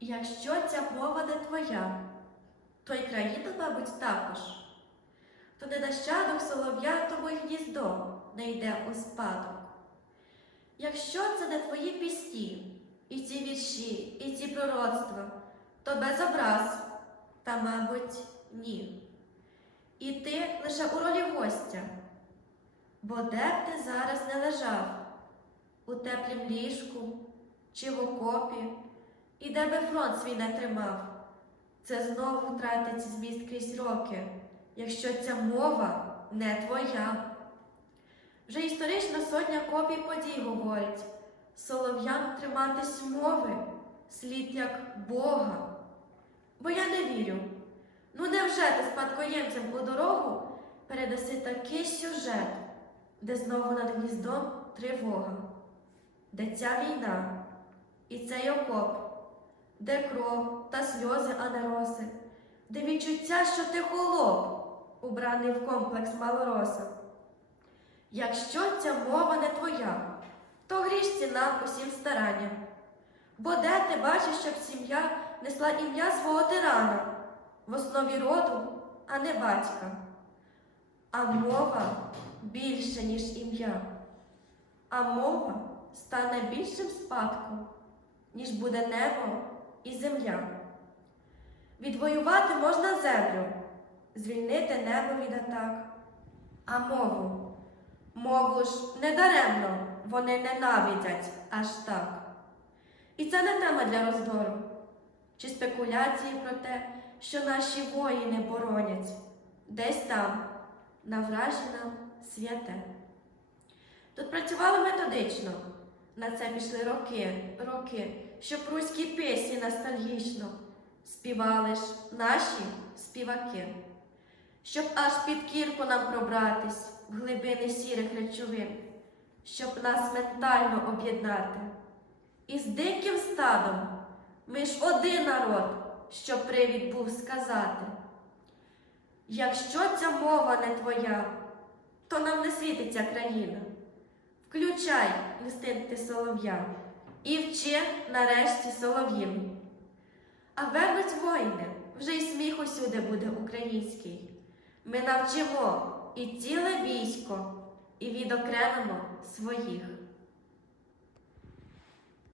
Якщо ця мова не твоя, то й країна, мабуть, також, то не нащадок солов'я й гніздо не йде у спадок. Якщо це не твої пісні, і ці вірші, і ці пророцтва, то без образ, та, мабуть, ні. І ти лише у ролі гостя, бо де б ти зараз не лежав, у теплім ліжку чи в окопі, і де би фронт свій не тримав, це знову втратить зміст крізь роки, якщо ця мова не твоя. Вже історична сотня копій подій говорить, солов'ям триматись мови, слід як Бога. Бо я не вірю. Ну невже ти спадкоємцям у дорогу передаси такий сюжет, де знову над гніздом тривога, де ця війна і цей окоп, де кров та сльози, а не роси, де відчуття, що ти холоп, убраний в комплекс малороса. Якщо ця мова не твоя, то гріш ціна усім старанням. Бо де ти бачиш, щоб сім'я несла ім'я свого тирана в основі роду, а не батька. А мова більше, ніж ім'я. А мова стане більшим спадком, ніж буде небо і земля. Відвоювати можна землю, звільнити небо від атак, а мову. Мову ж недаремно вони ненавидять аж так. І це не тема для роздору чи спекуляції про те, що наші воїни боронять десь там, на враженому святе. Тут працювали методично, на це пішли роки, роки, щоб руські пісні ностальгічно співали ж наші співаки, щоб аж під кірку нам пробратись в глибини сірих речовин, щоб нас ментально об'єднати. І з диким стадом ми ж один народ, що привід був сказати. Якщо ця мова не твоя, то нам не світиться країна. Включай листинте солов'я і вчи нарешті солов'їн. А вернуть воїни, вже й сміх усюди буде український. Ми навчимо і ціле військо, і відокремимо своїх.